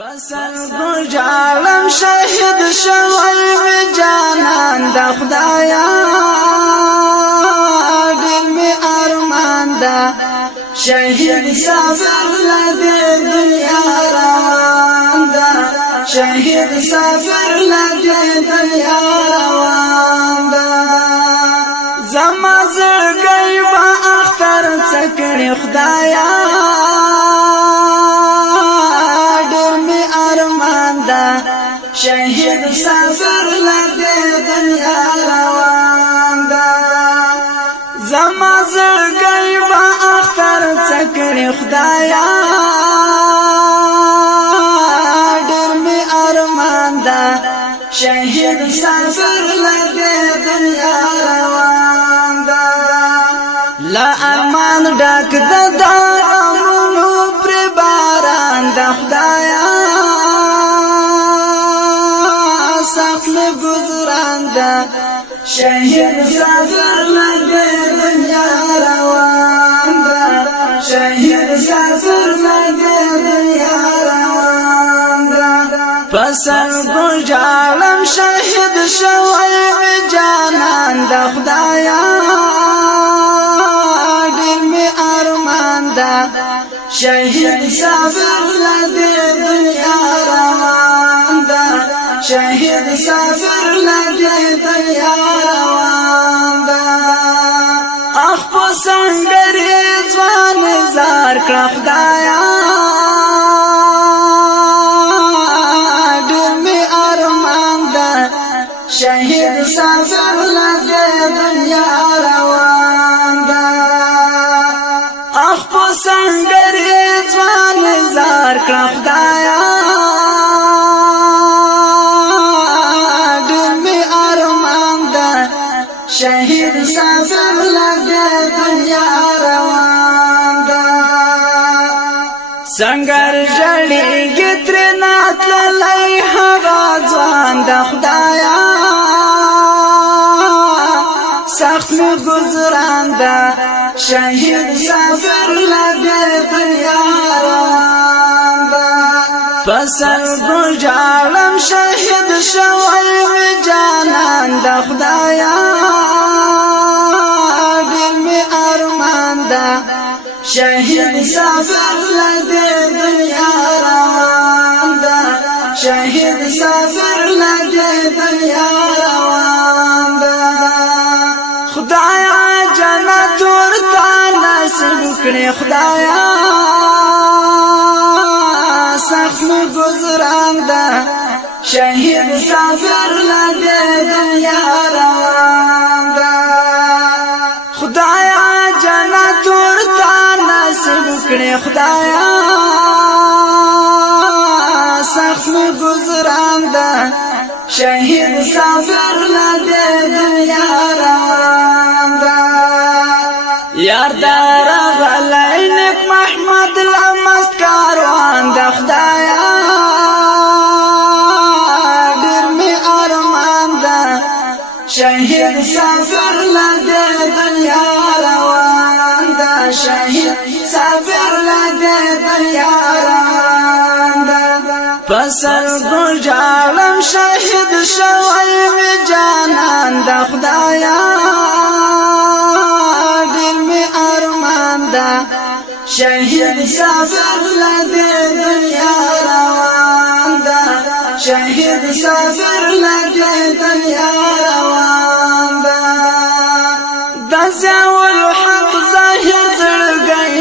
فسر گجالم شهید شوی می جانان دا خدایا دل می ارمان دا شهید سافر لدی دنیا روان دا شهید سافر لدی دنیا روان دا زما زړګی با اختر څکړي خدایا شهید سافر لدی دنیا روان دا زما زړګی با اختر څکړي خدایا ډېر می ارمان دا شهید سافر لدی دنیا روان دا لا ارمان ډک د امرونو پر باران دا خدایا گزران دا شهید سافر لدی دنیا روان دا شهید سافر لدی دنیا روان دا پسر گجالم شهید شوی می جانان دا خدایا ډېر می ارمان دا شهید سافر لدی دنیا روان دا شهید سافر لدی دنیا روان دا اخ په سنگری ځوان زار کړه خدایا ډېر می ارمان دا شهید سافر لدی دنیا روان دا اخ په سنگری ځوان زار کړه خدایا شهید سافر لدی دنیا روان دا سنگر جړیږي ترنا تللی هغه ځوان د خدایا سخت می گزران دا شهید سافر لدی دنیا روان دا پسر گجالم شهید شوی می جانان د خدایا شهید سافر لدی دنیا روان دا شهید سافر لدی دنیا روان دا خدایا جنت ورته نصیب کړي خدایا سخت می گزران دا شهید سافر لدی دنیا روان دا خدایا جنت کړي خدایا سخت می گزران دا شهید سافر لدی دنیا روان دا یار دار غلی نک محمد لمست کاروان دا خدایا ډېر می ارمان دا شهید سافر لدی دنیا روان دا شهید سافر لدی دنیا روان دا پسر گجالم شهید شوی می جانان دا خدایا ډېر می ارمان دا شهید سافر لدی دنیا روان دا شهید سافر لدی دنیا روان دا